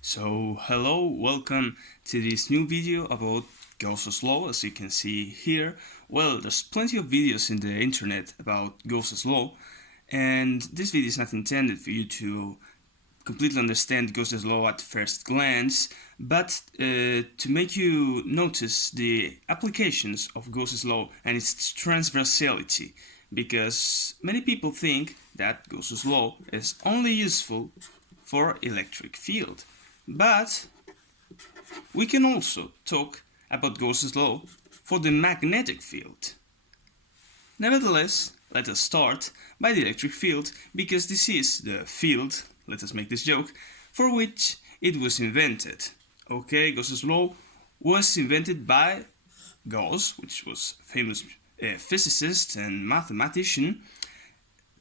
So hello, welcome to this new video about Gauss's law. As you can see here, well, there's plenty of videos in the internet about Gauss's law, and this video is not intended for you to completely understand Gauss's law at first glance, but to make you notice the applications of Gauss's law and its transversality, because many people think that Gauss's law is only useful for electric field. But we can also talk about Gauss's law for the magnetic field. Nevertheless, let us start by the electric field, because this is the field, let us make this joke, for which it was invented. Okay, Gauss's law was invented by Gauss, which was a famous physicist and mathematician,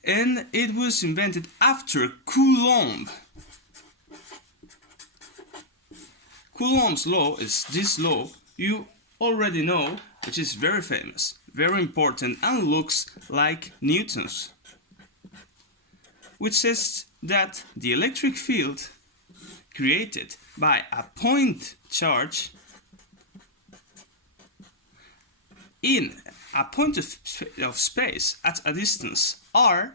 and it was invented after Coulomb. Coulomb's law is this law you already know, which is very famous, very important, and looks like Newton's, which says that the electric field created by a point charge in a point of space at a distance r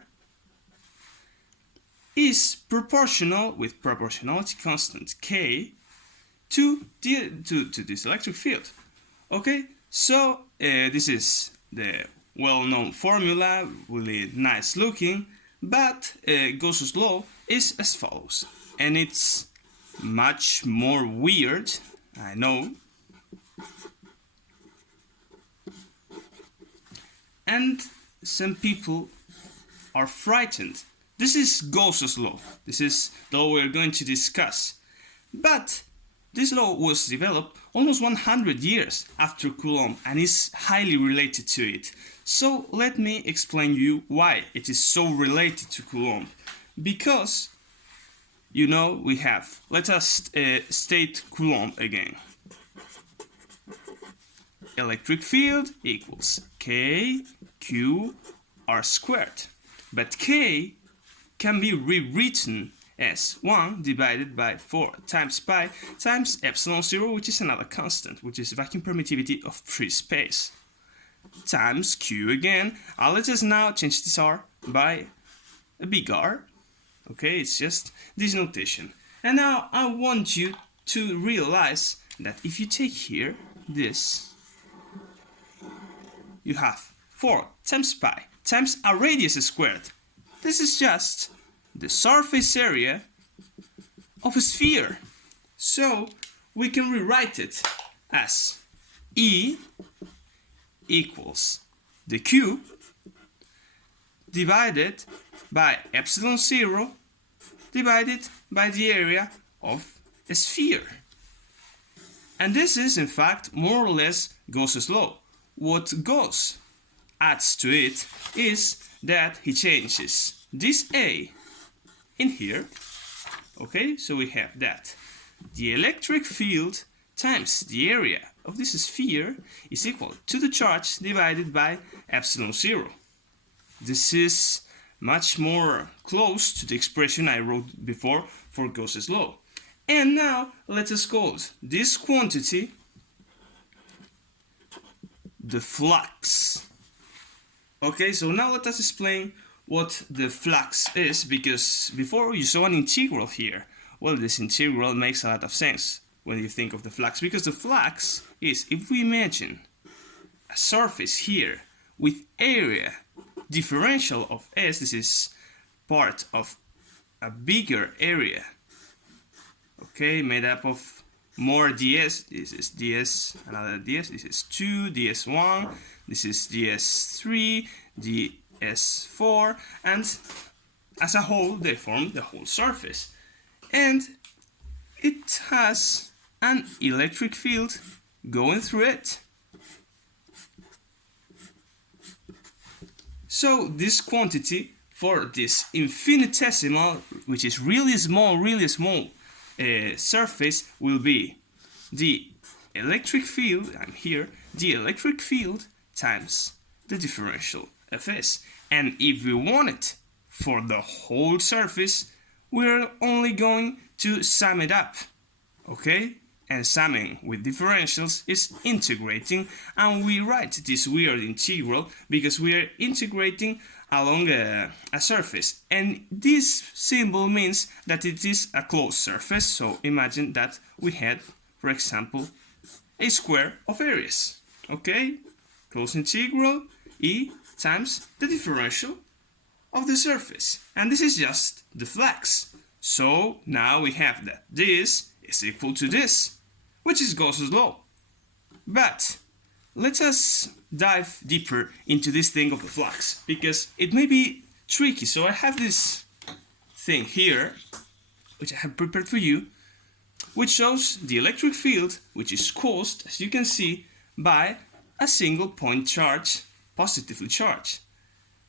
is proportional with proportionality constant k to this electric field. Okay, so this is the well-known formula, really nice looking, but Gauss's law is as follows, and it's much more weird, I know, and some people are frightened. This is Gauss's law, this is the law we're going to discuss, but this law was developed almost 100 years after Coulomb and is highly related to it. So let me explain you why it is so related to Coulomb. Because, you know, we have, let us state Coulomb again. Electric field equals K, Q, R squared. But K can be rewritten as 1 divided by 4 times pi times epsilon 0, which is another constant, which is vacuum permittivity of free space, times Q again. Let us now change this R by a big R. Okay, it's just this notation. And now I want you to realize that if you take here this, you have 4 times pi times a radius squared. This is just the surface area of a sphere. So we can rewrite it as E equals the cube divided by epsilon 0 divided by the area of a sphere. And this is in fact more or less Gauss's law. What Gauss adds to it is that he changes this A in here. Okay, so we have that the electric field times the area of this sphere is equal to the charge divided by epsilon 0. This is much more close to the expression I wrote before for Gauss's law. And now let us call this quantity the flux. Okay, so now let us explain what the flux is, because before you saw an integral here. Well, this integral makes a lot of sense when you think of the flux, because the flux is, if we imagine a surface here with area differential of S, this is part of a bigger area, okay, made up of more ds. This is ds, another ds, this is 2, ds1, this is ds3, ds4, and as a whole they form the whole surface, and it has an electric field going through it. So this quantity for this infinitesimal, which is really small surface, will be the electric field, I'm here, the electric field times the differential of S. And if we want it for the whole surface, we're only going to sum it up. okay? And summing with differentials is integrating, and we write this weird integral because we are integrating along a surface, and this symbol means that it is a closed surface. So imagine that we had, for example, a square of areas, okay? Closed integral e times the differential of the surface, and this is just the flux. So now we have that this is equal to this, which is Gauss's law. But let us dive deeper into this thing of the flux, because it may be tricky. So I have this thing here, which I have prepared for you, which shows the electric field, which is caused, as you can see, by a single point charge, positively charged.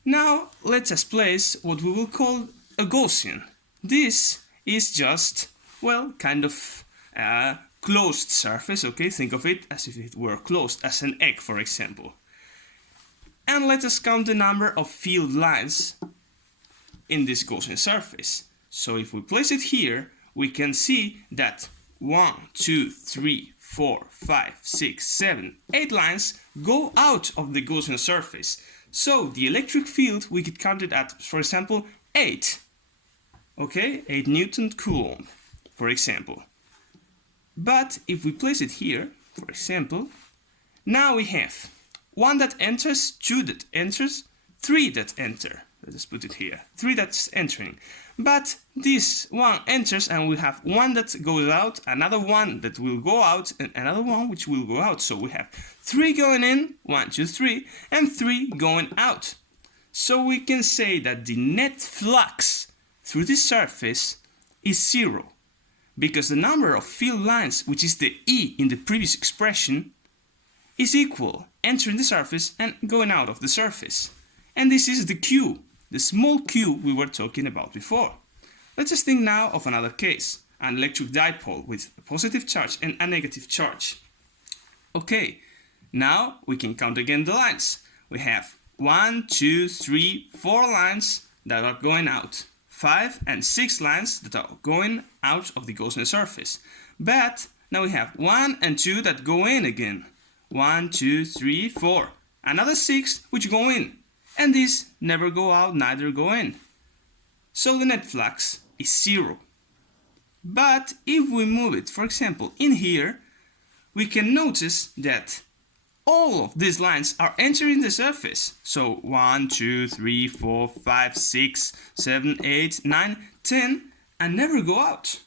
Now let us place what we will call a Gaussian. This is just, well, kind of a closed surface, okay? Think of it as if it were closed, as an egg, for example. And let us count the number of field lines in this Gaussian surface. So if we place it here, we can see that 1, 2, 3, 4, 5, 6, 7, 8 lines go out of the Gaussian surface. So the electric field, we could count it at, for example, 8. Okay, 8 Newton Coulomb, for example. But if we place it here, for example, now we have 1 that enters, 2 that enters, 3 that enter. Let us put it here, 3 that's entering. But this one enters, and we have 1 that goes out, another 1 that will go out, and another 1 which will go out. So we have 3 going in, 1, 2, 3, and 3 going out. So we can say that the net flux through this surface is 0, because the number of field lines, which is the E in the previous expression, is equal entering the surface and going out of the surface. And this is the Q, the small q we were talking about before. Let us think now of another case, an electric dipole with a positive charge and a negative charge. Okay, now we can count again the lines. We have 1, 2, 3, 4 lines that are going out, 5 and 6 lines that are going out of the Gaussian surface. But now we have 1 and 2 that go in again. 1, 2, 3, 4. Another 6 which go in. And these never go out, neither go in. So the net flux is 0. But if we move it, for example, in here, we can notice that all of these lines are entering the surface. So 1, 2, 3, 4, 5, 6, 7, 8, 9, 10, and never go out.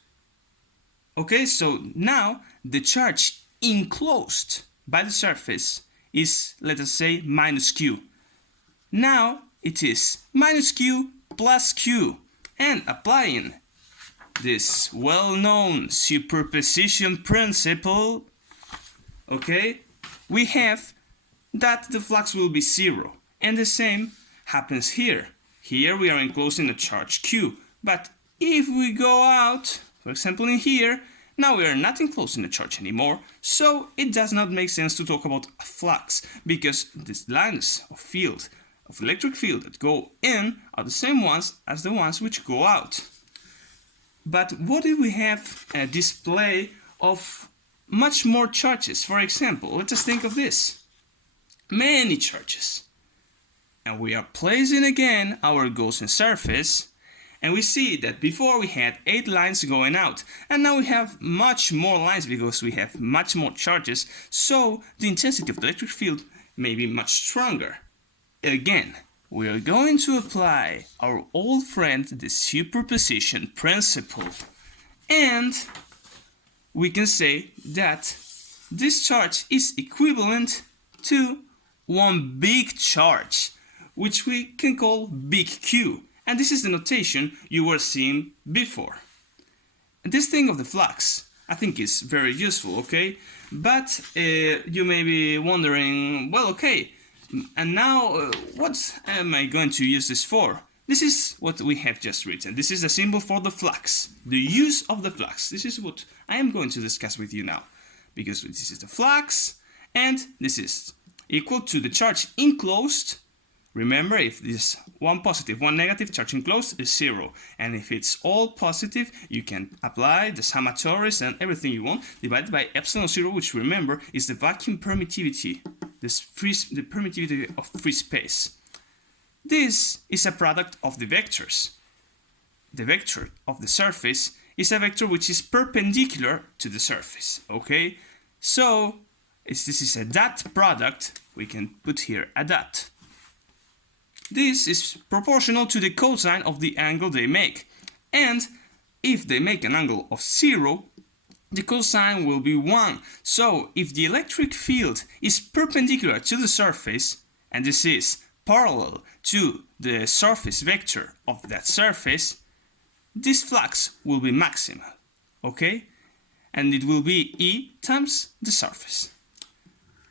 Okay, so now the charge enclosed by the surface is, let us say, minus q. Now it is minus q plus q, and applying this well-known superposition principle, okay, we have that the flux will be 0, and the same happens here. Here we are enclosing a charge q, but if we go out, for example in here, now we are not enclosing a charge anymore, so it does not make sense to talk about a flux, because these lines of field, of electric field that go in are the same ones as the ones which go out. But what if we have a display of much more charges? For example, let us think of this. Many charges. And we are placing again our Gaussian surface, and we see that before we had 8 lines going out, and now we have much more lines because we have much more charges, so the intensity of the electric field may be much stronger. Again, we are going to apply our old friend, the superposition principle, and we can say that this charge is equivalent to one big charge, which we can call big Q, and this is the notation you were seeing before. And this thing of the flux, I think, is very useful, okay? But you may be wondering, well, okay, and now what am I going to use this for? This is what we have just written. This is the symbol for the flux, the use of the flux. This is what I am going to discuss with you now, because this is the flux, and this is equal to the charge enclosed Remember, if this one positive, one negative, charge enclosed is 0. And if it's all positive, you can apply the summa torus and everything you want, divided by epsilon 0, which remember is the vacuum permittivity, the permittivity of free space. This is a product of the vectors. The vector of the surface is a vector which is perpendicular to the surface, okay? So, as this is a dot product, we can put here a dot. This is proportional to the cosine of the angle they make. And if they make an angle of 0, the cosine will be 1. So if the electric field is perpendicular to the surface, and this is parallel to the surface vector of that surface, this flux will be maximal, okay? And it will be E times the surface.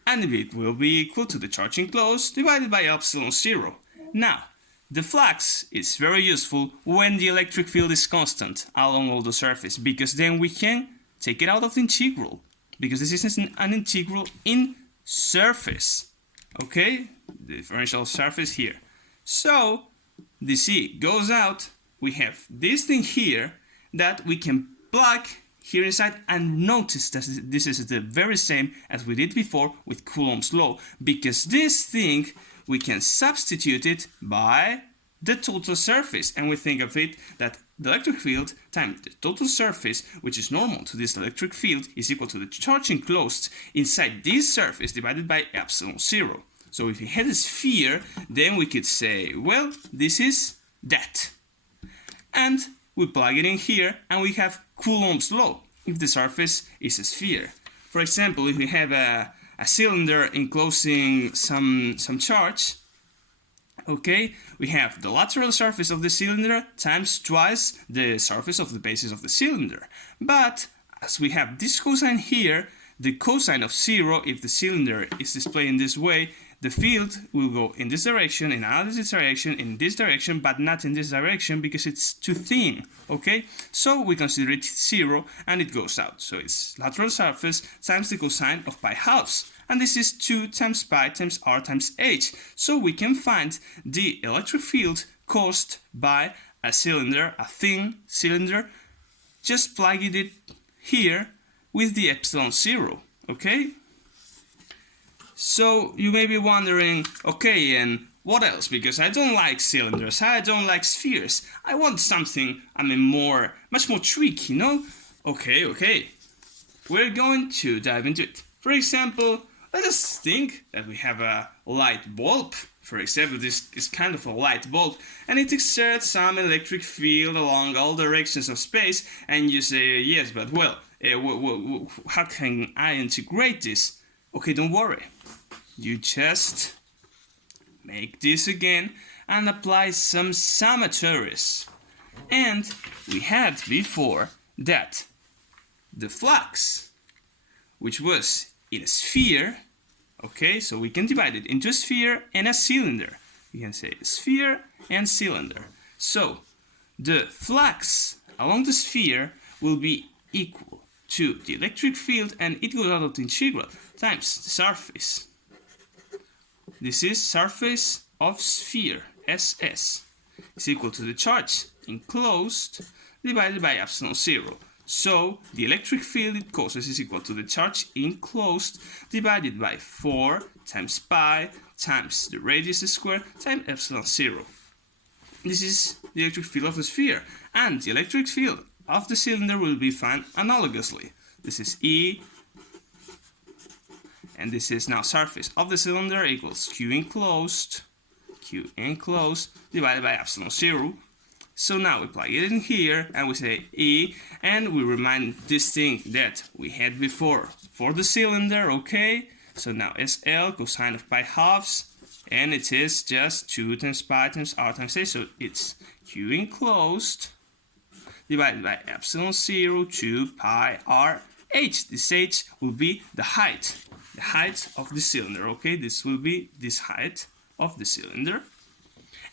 And it will be equal to the charge enclosed divided by epsilon 0. Now, the flux is very useful when the electric field is constant along all the surface, because then we can take it out of the integral, because this is an integral in surface, okay? The differential surface here. So, the C goes out, we have this thing here that we can plug here inside, and notice that this is the very same as we did before with Coulomb's law, because this thing we can substitute it by the total surface, and we think of it that the electric field times the total surface, which is normal to this electric field, is equal to the charge enclosed inside this surface divided by epsilon 0. So if we had a sphere, then we could say, well, this is that. And we plug it in here, and we have Coulomb's law if the surface is a sphere. For example, if we have a cylinder enclosing some charge, okay, we have the lateral surface of the cylinder times twice the surface of the basis of the cylinder. But as we have this cosine here, the cosine of 0, if the cylinder is displayed in this way, the field will go in this direction, in this direction, but not in this direction because it's too thin, okay? So we consider it 0 and it goes out. So it's lateral surface times the cosine of pi halves. And this is 2 times pi times r times h. So we can find the electric field caused by a cylinder, a thin cylinder, just plugging it here with the epsilon 0, okay? So you may be wondering, okay, and what else? Because I don't like cylinders, I don't like spheres. I want something, much more tricky, you know? Okay. We're going to dive into it. For example, let us think that we have a light bulb. For example, this is kind of a light bulb, and it exerts some electric field along all directions of space, and you say, yes, but well, how can I integrate this? Okay, don't worry. You just make this again and apply some summa torus. And we had before that the flux, which was in a sphere, okay, so we can divide it into a sphere and a cylinder. We can say sphere and cylinder. So the flux along the sphere will be equal to the electric field, and it goes out of the integral, times the surface. This is surface of sphere, SS, is equal to the charge enclosed divided by epsilon 0. So the electric field it causes is equal to the charge enclosed divided by 4 times pi times the radius squared times epsilon 0. This is the electric field of the sphere, and the electric field of the cylinder will be found analogously. This is E, and this is now surface of the cylinder equals Q enclosed divided by epsilon 0. So now we plug it in here and we say E, and we remind this thing that we had before for the cylinder, okay? So now SL cosine of pi halves, and it is just 2 times pi times r times h, so it's Q enclosed divided by epsilon 0 to pi r h. This h will be the height of the cylinder, okay? This will be this height of the cylinder.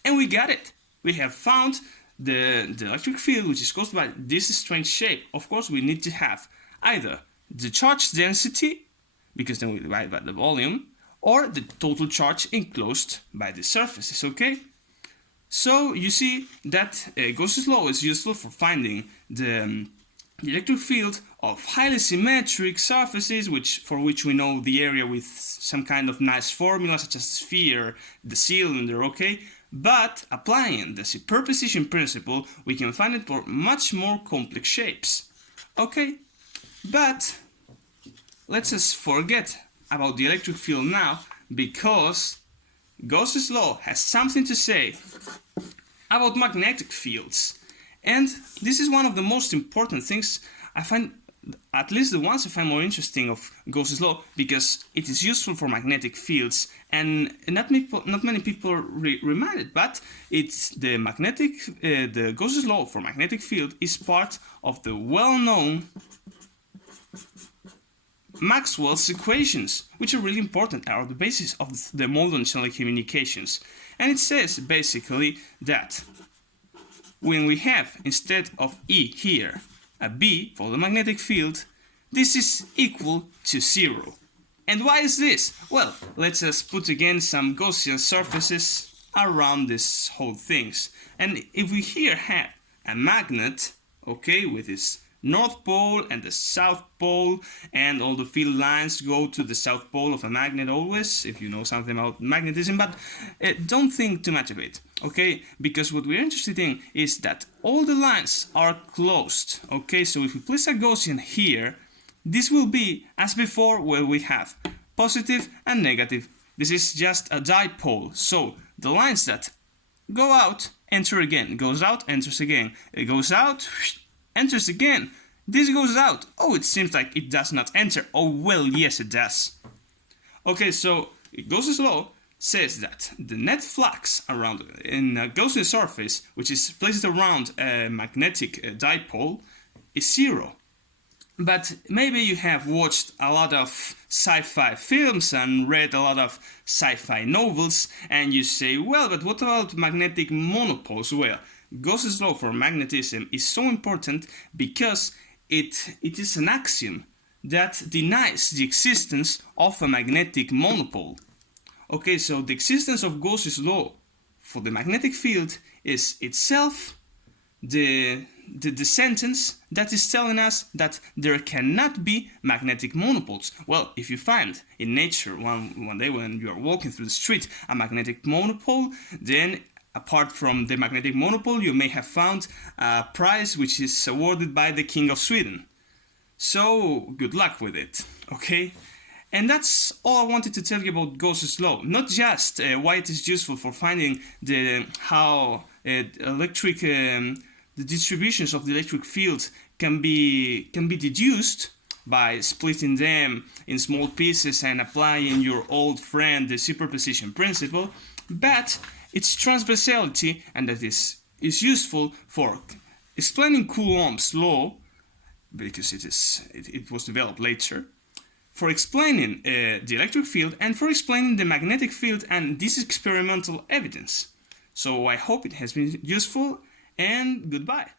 And we got it. We have found the electric field, which is caused by this strange shape. Of course, we need to have either the charge density, because then we divide by the volume, or the total charge enclosed by the surfaces, okay? So you see that Gauss's law is useful for finding the electric field of highly symmetric surfaces, for which we know the area with some kind of nice formula, such as the sphere, the cylinder, okay? But applying the superposition principle, we can find it for much more complex shapes, okay? But let's just forget about the electric field now, because Gauss's law has something to say about magnetic fields. And this is one of the most important things I find, at least the ones I find more interesting of Gauss's law, because it is useful for magnetic fields, and not many people remind it, but it's the Gauss's law for magnetic field is part of the well-known Maxwell's equations, which are really important, are the basis of the modern telecommunications. And it says basically that when we have, instead of E here, a B for the magnetic field, this is equal to 0. And why is this? Well, let's just put again some Gaussian surfaces around this whole things. And if we here have a magnet, okay, with its North Pole and the South Pole, and all the field lines go to the South Pole of a magnet always, if you know something about magnetism, but don't think too much of it, okay? Because what we're interested in is that all the lines are closed, okay? So if we place a Gaussian here, this will be as before, where we have positive and negative. This is just a dipole, so the lines that go out enter again, goes out, enters again, it goes out, enters again. This goes out. Oh, it seems like it does not enter. Oh, well, yes, it does. Okay, so Gauss's law says that the net flux around in a Gaussian surface, which is placed around a magnetic dipole, is 0. But maybe you have watched a lot of sci-fi films and read a lot of sci-fi novels, and you say, well, but what about magnetic monopoles? Well, Gauss's law for magnetism is so important because it is an axiom that denies the existence of a magnetic monopole. Okay, so the existence of Gauss's law for the magnetic field is itself the sentence that is telling us that there cannot be magnetic monopoles. Well, if you find in nature one day when you are walking through the street a magnetic monopole, then apart from the magnetic monopole, you may have found a prize which is awarded by the King of Sweden. So, good luck with it, okay? And that's all I wanted to tell you about Gauss's law. Not just why it is useful for finding how the distributions of the electric field can be deduced by splitting them in small pieces and applying your old friend the superposition principle, but its transversality, and that is useful for explaining Coulomb's law, because it was developed later, for explaining the electric field and for explaining the magnetic field and this experimental evidence. So I hope it has been useful, and goodbye.